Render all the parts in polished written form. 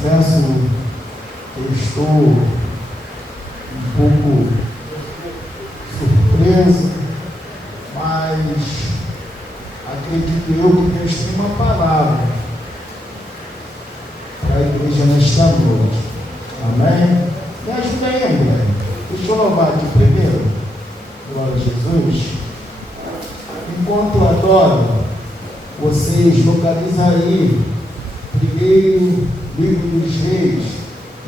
confesso que eu estou um pouco surpreso, mas acredito eu que Deus tem uma palavra para a igreja nesta noite. Amém? Me ajuda aí, André. Deixa eu louvar aqui primeiro. Glória a Jesus. Enquanto eu adoro, vocês localizam aí primeiro livro dos Reis,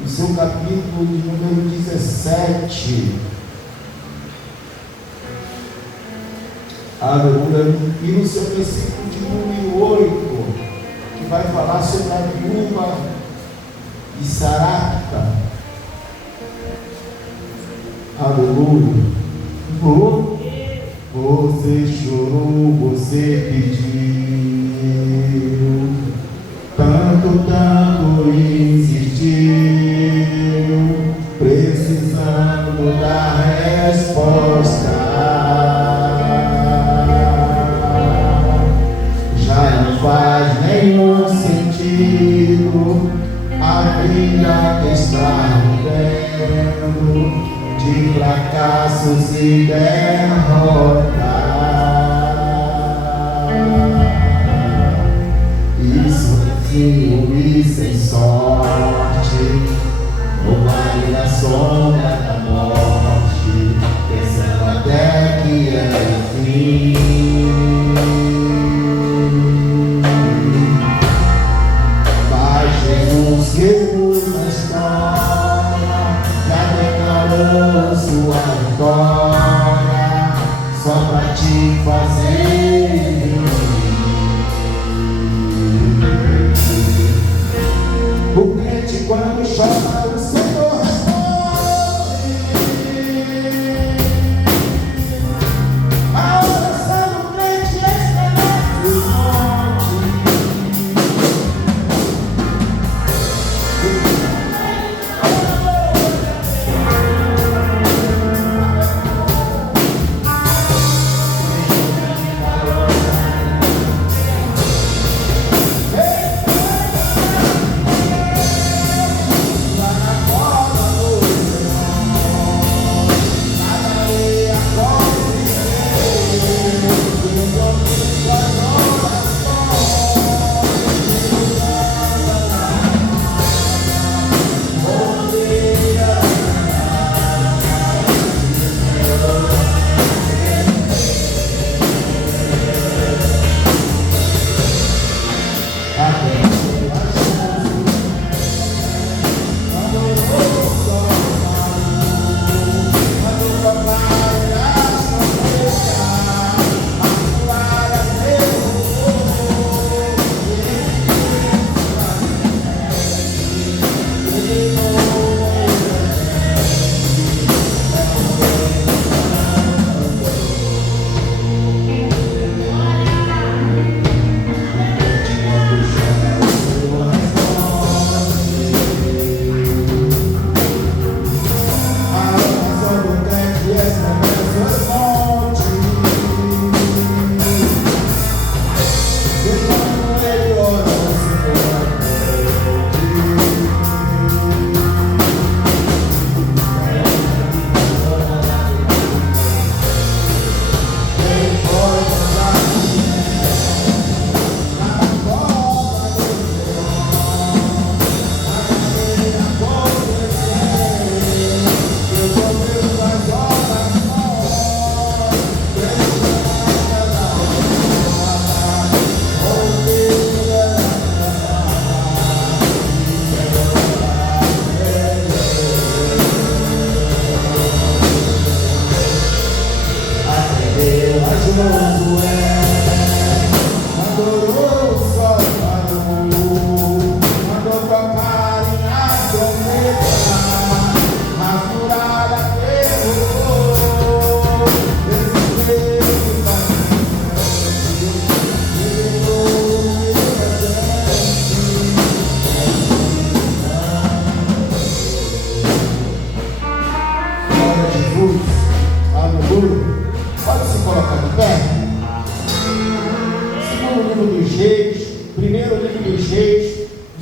no seu capítulo de número 17. Aleluia. E no seu versículo de número 8, que vai falar sobre a viúva de Sarapta. Aleluia. Você chorou, você pediu, tanto insistiu, precisando da resposta. Já não faz nenhum sentido a vida que está vivendo, de fracassos e derrotas. Isso e sem sorte, no vale da sombra da morte, pensando até que é o fim. Mas Jesus remuda a história, já declarou sua vitória, só pra te fazer. O crente quando chora, o Senhor responde. A oração do crente estremece o monte.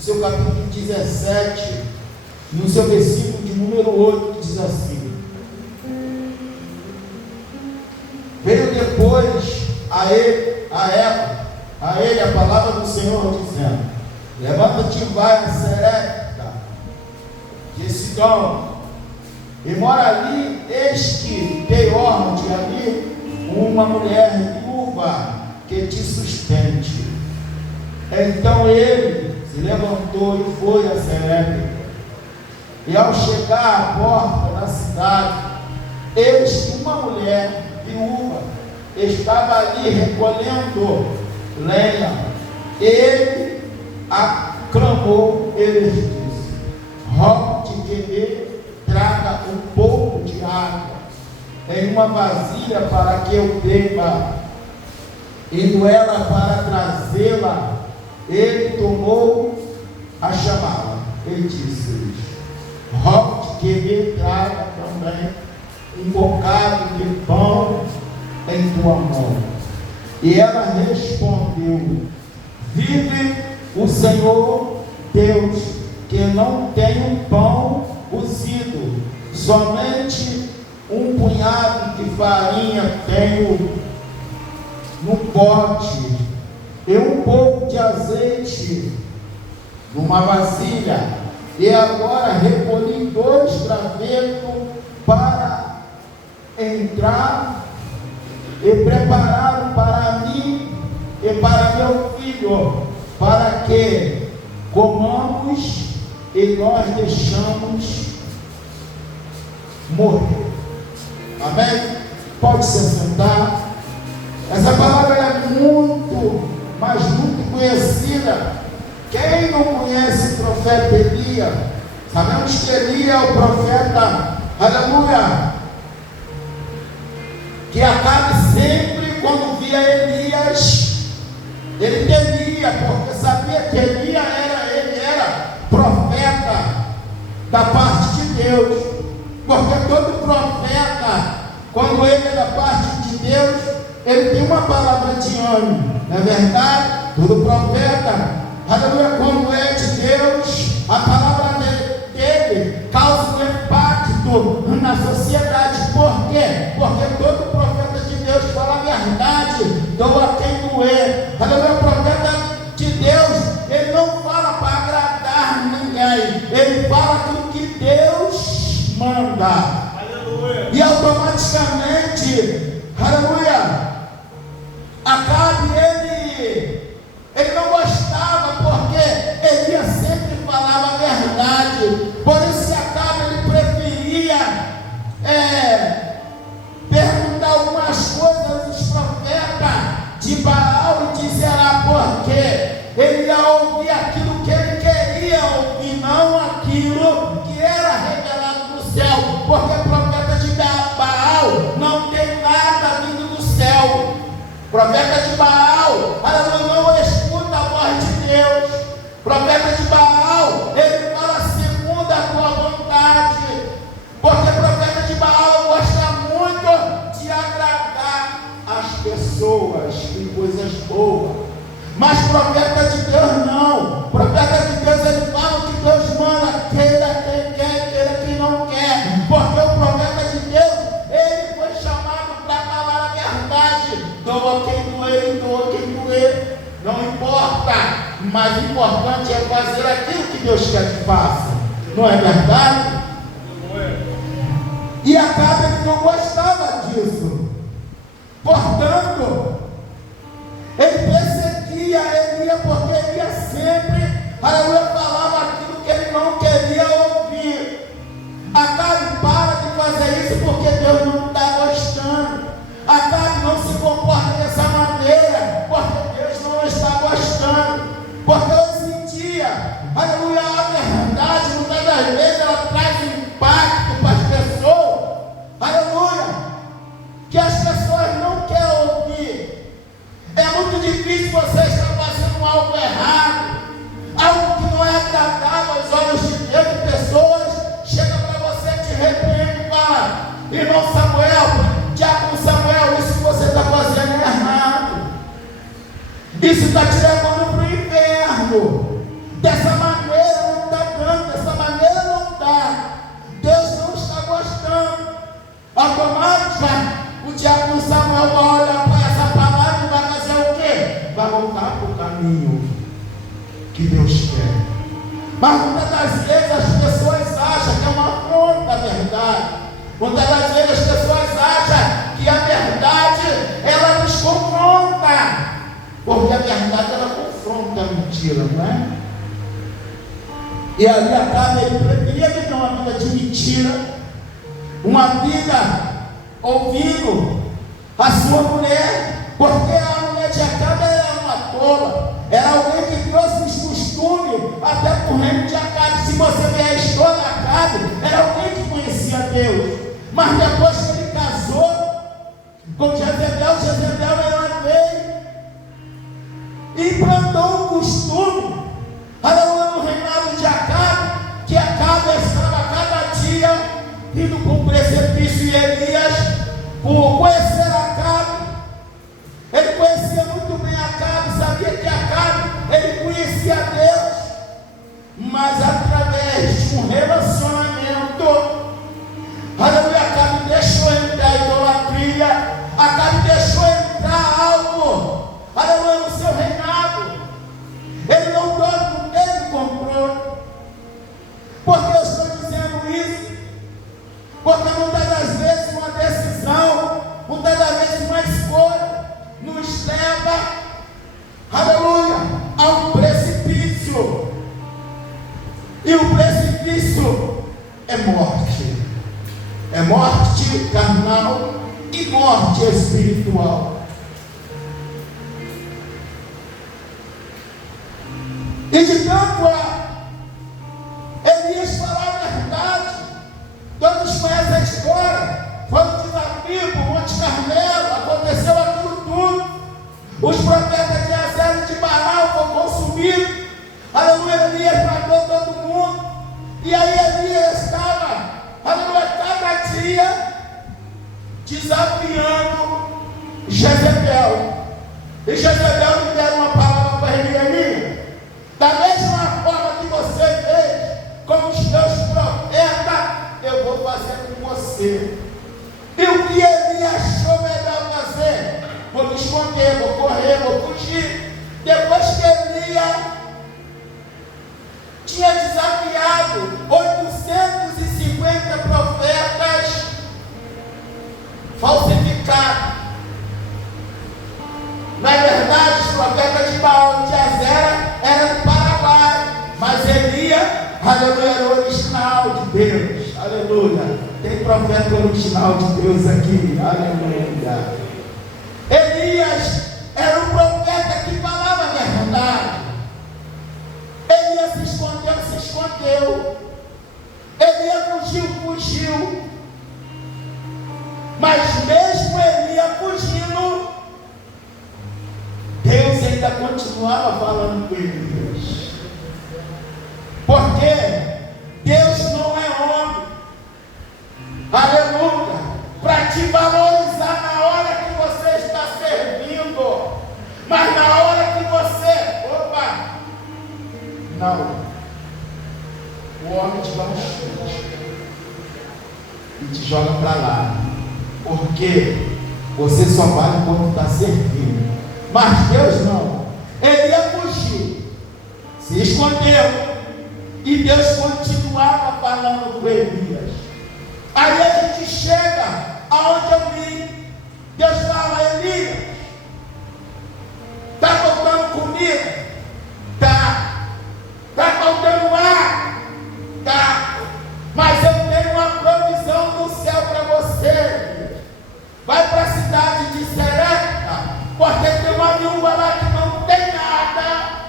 no seu capítulo 17, no seu versículo de número 8, diz assim: veio depois a ele a palavra do Senhor, dizendo: levanta-te e vai a Serepta, que é Sidom, e mora ali, eis que tem ordem ali uma mulher viúva que te sustente. Então ele se levantou e foi a Serepta. E ao chegar à porta da cidade, eis que uma mulher viúva estava ali recolhendo lenha. Ele aclamou, ele disse: rogo-te que me traga um pouco de água em uma vasilha para que eu beba. Indo ela para trazê-la, ele tomou a chamá-la e disse: rogo-te que me traga também um bocado de pão em tua mão. E ela respondeu: vive o Senhor Deus, que não tenho pão cozido, somente um punhado de farinha tenho no pote, e um pouco de azeite numa vasilha. E agora recolhi 2 gravetos para entrar e prepararam para mim e para meu filho, para que comamos e nós deixamos morrer. Amém? Pode se sentar. Essa palavra é muito, mas muito conhecida. Quem não conhece o profeta Elias? Sabemos que Elias é o profeta, aleluia, que Acabe sempre, quando via Elias, ele temia, porque sabia que Elias era profeta da parte de Deus. Porque todo profeta, quando ele é da parte de Deus, ele tem uma palavra de ânimo, não é verdade? Todo profeta, aleluia, quando é de Deus, a palavra dele causa um impacto na sociedade. Por quê? Porque todo profeta de Deus fala a verdade, doa quem doer. Aleluia, o profeta de Deus, ele não fala para agradar ninguém, ele fala aquilo que Deus manda. Aleluia. E automaticamente, aleluia, Acabe, ele não gostava, porque Elias sempre falava a verdade. Por isso Acabe, ele preferia perguntar algumas coisas dos profetas de Baal e dizer porque ele ia ouvir aquilo que ele queria ouvir, não aquilo que era revelado no céu. Porque o profeta de Baal não tem nada vindo do céu. Profeta de Baal, aleluia, não escuta a voz de Deus. Profeta de Baal, ele fala segundo a tua vontade. Porque profeta de Baal gosta muito de agradar as pessoas em coisas boas. Mas profeta de Deus não. Profeta de Deus, ele fala o que Deus manda, queira quem quer, queira quem não quer. Porque o profeta de Deus, ele foi chamado para falar a verdade. Doa quem doer, doa quem doer, não importa, mas o importante é fazer aquilo que Deus quer que faça, não é verdade? E Acabe, ele não gostava disso, portanto, ele perseguia Elias, porque Elias sempre, aleluia, falava aquilo que ele não queria ouvir. Acabe, para de fazer isso, porque Deus não está gostando. Acabe, não se comporta dessa maneira, porque Deus não está gostando. Porque hoje em dia, aleluia, a verdade, muitas das vezes, ela traz um impacto para as pessoas, aleluia, que as pessoas não querem ouvir. É muito difícil você estar fazendo algo errado, algo que não é agradável aos olhos de Deus, e pessoas chegam para você, te repreendem e falam: irmão Samuel, Diácono Samuel, isso que você está fazendo é errado. Isso está te levando para o inferno. Dessa maneira voltar para o caminho que Deus quer. Mas muitas das vezes as pessoas acham que é uma afronta a verdade. Muitas das vezes as pessoas acham que a verdade, ela nos confronta. Porque a verdade, ela confronta a mentira, não é? E ali acaba, ele preferia viver uma vida de mentira, uma vida ouvindo a sua mulher, porque a mulher de Acabe era uma tola, era alguém que trouxe os costumes até para o reino de Acabe. Se você ver a história de Acabe, era alguém que conhecia Deus, mas depois que ele casou com Jezebel, Jezebel ela veio e implantou um costume, aleluia, no reinado de Acabe, que Acabe estava cada dia indo para o precipício. E Elias, por conhecer Acabe, ele conhecia muito bem Acabe, sabia que Acabe, ele conhecia Deus, mas através de um relacionamento, aleluia, Acabe deixou entrar a idolatria, Acabe deixou entrar algo, aleluia, no seu reinado. Ele não teve o controle. Por que eu estou dizendo isso? Porque muitas das vezes uma decisão, muitas das vezes uma escolha, nos leva, aleluia, a um precipício. E o precipício é morte. É morte carnal e morte espiritual. E de tanto Elias falar a verdade, todos conhecem a história, foi um desafio para o Monte Carmelo, aconteceu aquilo tudo, os profetas de Azer e de Baal foram consumidos, aleluia, Elias matou todo mundo, e aí Elias estava, aleluia, cada dia desafiando Jezebel, e Jezebel lhe deram uma palavra para Elias: da mesma forma que você fez com os teus profetas, eu vou fazer com você. E o que ele achou melhor fazer? Vou me esconder, vou correr, vou fugir. Depois que Elias tinha desafiado 850 profetas falsificados. Na verdade, os profetas de Baal e de Azera eram do Paraguai, mas Elias, aleluia, era o original de Deus, aleluia. Tem profeta original de Deus aqui, aleluia. Elias era um profeta que falava a verdade. Elias se escondeu. Elias fugiu. Mas mesmo Elias fugindo, Deus ainda continuava falando com Elias. Porque Deus não é homem, aleluia, para te valorizar na hora que você está servindo, mas na hora que você, não, o homem te dá um chute e te joga para lá, porque você só vale quando está servindo. Mas Deus não. Elias fugiu, se escondeu, e Deus continuava falando com Elias. Aí a gente chega aonde eu vim. Deus fala: Elias, está faltando comida? Tá. Está faltando ar? Tá. Mas eu tenho uma provisão do céu para você. Vai para a cidade de Serepta, porque tem uma viúva lá que não tem nada,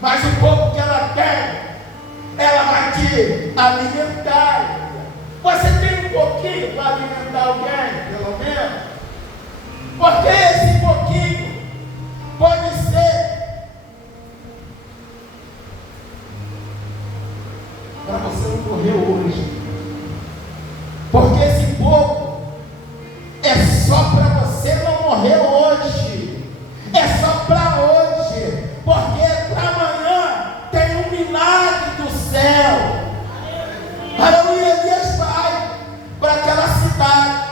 mas o pouco que ela tem, ela vai te alimentar. Você tem um pouquinho para alimentar alguém, pelo menos? Porque esse pouquinho pode ser para você não morrer hoje. Porque esse pouco é só para você não morrer hoje. É só para hoje. Porque para amanhã tem um milagre do céu. Aleluia. Elias vai para aquela cidade.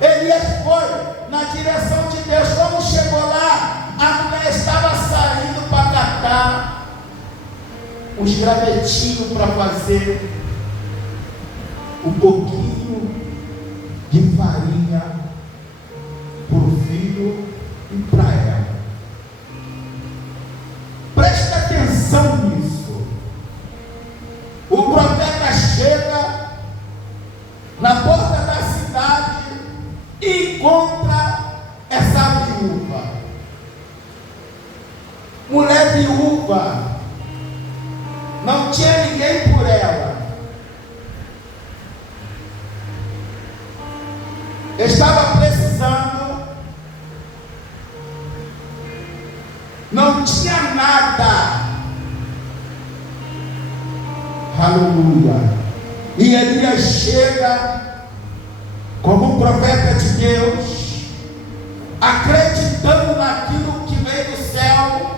Elias foi na direção de Deus. Quando chegou lá, a mulher uns gravetinhos para fazer um pouquinho de farinha para o filho e para ela. Preste atenção nisso. O profeta chega na porta da cidade e encontra essa viúva. Mulher viúva, não tinha ninguém por ela. Estava precisando, não tinha nada. Aleluia. E Elias chega como um profeta de Deus, acreditando naquilo que veio do céu,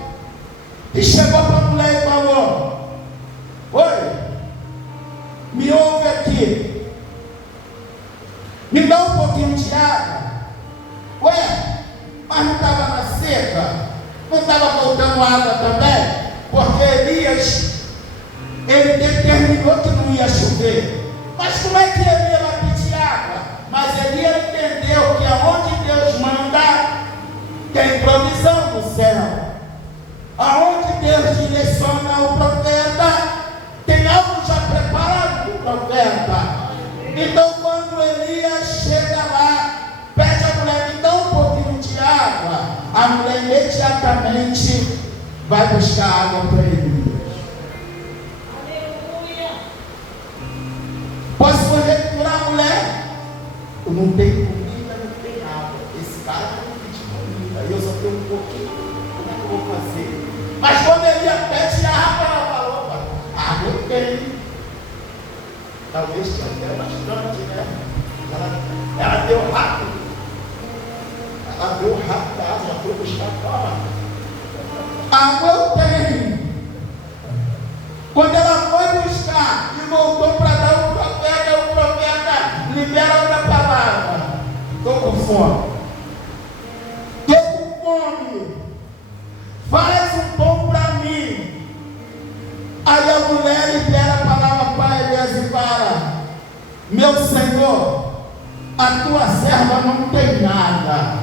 e chegou para a mulher e falou: oi, me ouve aqui, me dá um pouquinho de água. Ué, mas não estava na seca? Não estava faltando água também? Porque Elias, ele determinou que não ia chover. Mas como é que Elias vai pedir água? Mas Elias entendeu que aonde Deus manda, tem provisão do céu. Aonde Deus direciona o profeta, tem algo já preparado para o profeta. Então quando Elias chega lá, pede a mulher: me dá um pouquinho de água. A mulher imediatamente vai buscar água para Elias. Aleluia. Posso conjecturar a mulher? Eu não tenho comida, não tenho água. Esse cara não pediu comida, eu só tenho um pouquinho. Como é que eu vou fazer? Mas quando Elias pede água, ela falou: água eu tenho. Talvez tinha até bastante, né? Ela deu rápido. Ela deu rápido a água, foi buscar fora. Água eu tenho. Quando ela foi buscar e voltou para dar o profeta libera outra palavra: estou com fome. Estou com fome. Faz um pão para mim. Aí a mulher libera a palavra para Elias e fala: meu senhor, a tua serva não tem nada,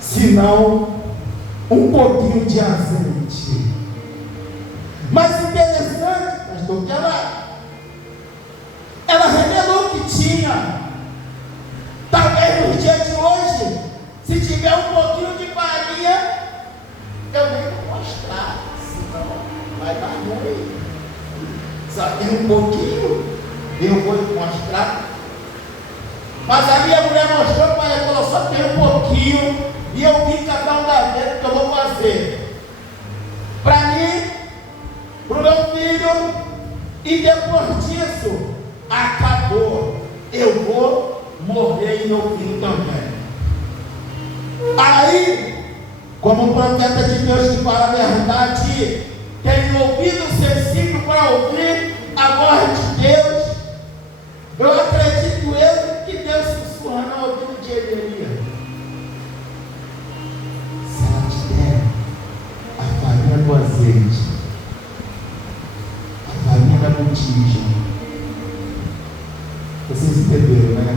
senão um pouquinho de azeite. Mas interessante, pastor, que ela revelou que tinha. Talvez no dia de hoje, se tiver um pouquinho de farinha, eu nem vou mostrar, senão vai dar ruim. Só tem um pouquinho, eu vou mostrar. Mas ali a mulher mostrou para ela, falou: só tem um pouquinho, e eu vim catar um gaveta que eu vou fazer para mim, para o meu filho, e depois disso acabou, eu vou morrer e meu filho também. Aí, como um profeta de Deus que fala a verdade, tem ouvido sensível para ouvir a voz de Deus, eu acredito que Deus sussurra no ouvido de Elias: se ela tiver a farinha do azeite, a farinha da botija, vocês entenderam, né?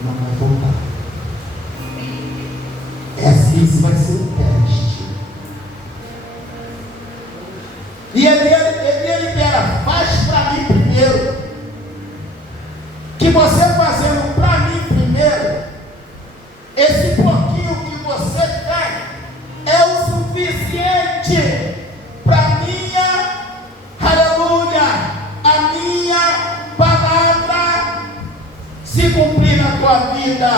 Não vai voltar. Esse vai ser o teste. E ele libera: faz para mim primeiro. Que você fazendo para mim primeiro, esse pouquinho que você tem é o suficiente para minha, aleluia, a minha palavra se cumprir na tua vida.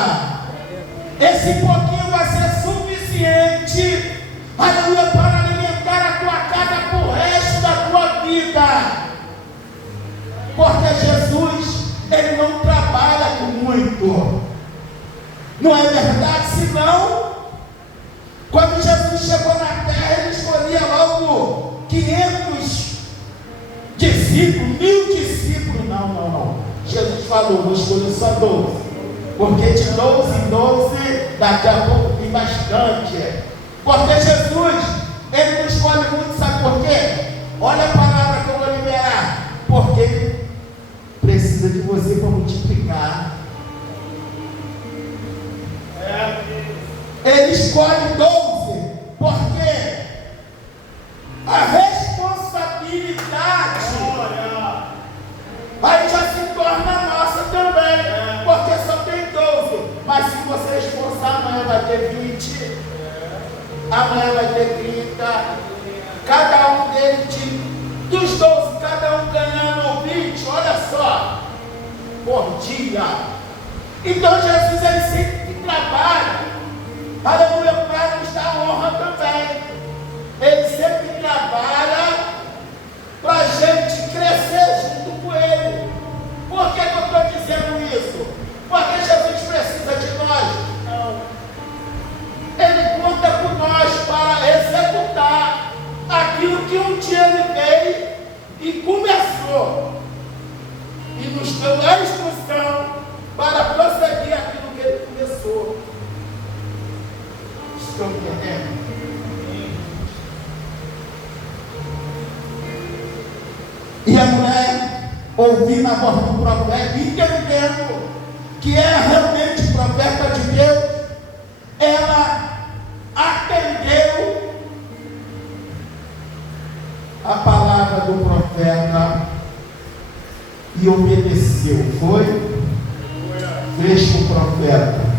Esse pouquinho vai ser suficiente, aleluia, para alimentar a tua casa por resto da tua vida. Porque Jesus, ele não trabalha com muito. Não é verdade? Senão, quando Jesus chegou na terra, ele escolhia logo 500 discípulos, 1000 discípulos. Não. Jesus falou: vou escolher só 12. Porque de 12 em 12, daqui a pouco tem bastante. Porque Jesus, ele Ele escolhe 12, porque a responsabilidade aí já se torna nossa também, porque só tem 12. Mas se você esforçar, amanhã vai ter 20, amanhã vai ter 30. Cada um deles, dos 12, cada um ganhando 20, olha só, por dia. Então Jesus, ele sempre trabalha, aleluia, para nos dar honra também. Ele sempre trabalha para a gente crescer junto com ele. Por que eu estou dizendo isso? Porque Jesus precisa de nós? Não. Ele conta com nós para executar aquilo que um dia ele veio e começou. E nos deu a instrução para prosseguir aquilo que ele começou. Estão entendendo? E a mulher, ouvindo a voz do profeta, entendendo que era realmente o profeta de Deus, ela atendeu a palavra do profeta e obedeceu. Foi? Fez com o profeta.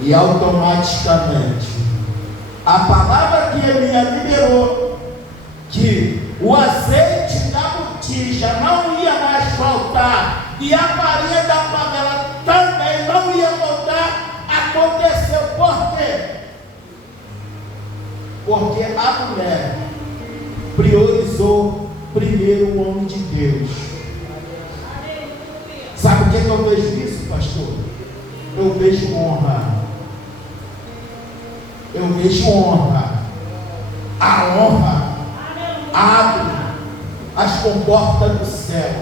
E automaticamente a palavra que Elias liberou, que o azeite da botija não ia mais faltar e a farinha da panela também não ia voltar, aconteceu. Por quê? Porque a mulher priorizou primeiro o homem de Deus. Sabe o que eu vejo isso, pastor? Eu vejo honra. Eu vejo honra. A honra abre as comportas do céu.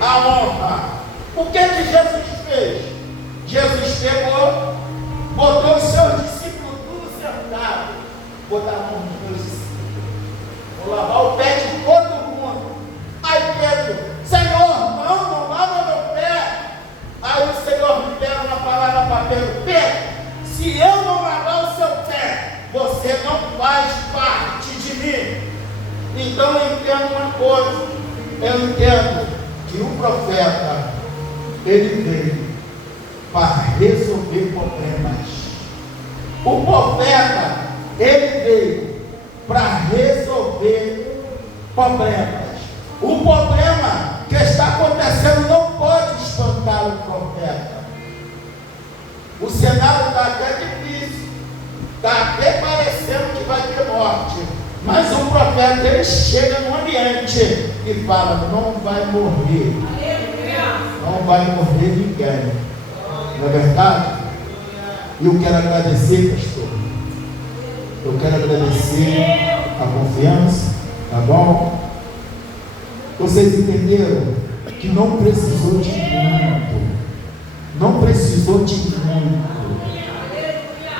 A honra. O que Jesus fez? Jesus pegou, botou os seus discípulos tudo sentado. Vou dar a mão nos meus discípulos. Vou lavar o pé de todo mundo. Aí Pedro, Senhor, não lava meu pé. Aí o Senhor libera uma palavra para Pedro: Pedro, se eu não lavar o seu pé, você não faz parte de mim. Então eu entendo uma coisa, eu entendo que o profeta, ele veio para resolver problemas. O profeta, ele veio para resolver problemas. O problema que está acontecendo não pode espantar o profeta. O cenário está até difícil, está até parecendo que vai ter morte. Mas o profeta, ele chega no ambiente e fala: não vai morrer. Não vai morrer ninguém. Não é verdade? E eu quero agradecer, pastor. Eu quero agradecer a confiança, tá bom? Vocês entenderam que não precisou de muito. Não precisou de muito.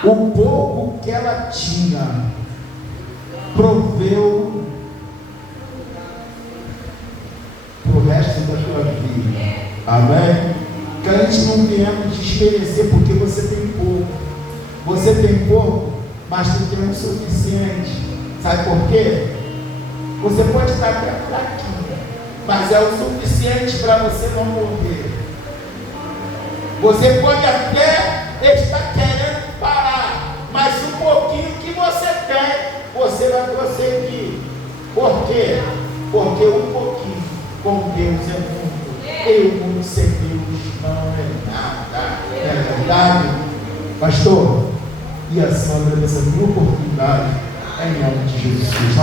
O pouco que ela tinha proveu para o resto da sua vida. Amém? Que a gente não viemos desmerecer porque você tem pouco. Você tem pouco, mas tu tem o suficiente. Sabe por quê? Você pode estar até fraquinho, mas é o suficiente para você não morrer. Você pode até estar querendo parar, mas o pouquinho que você tem, você vai prosseguir. Por quê? Porque um pouquinho com Deus é muito. E o mundo sem Deus não é nada. É verdade? Pastor, e a senhora dessa minha oportunidade, em nome de Jesus Cristo.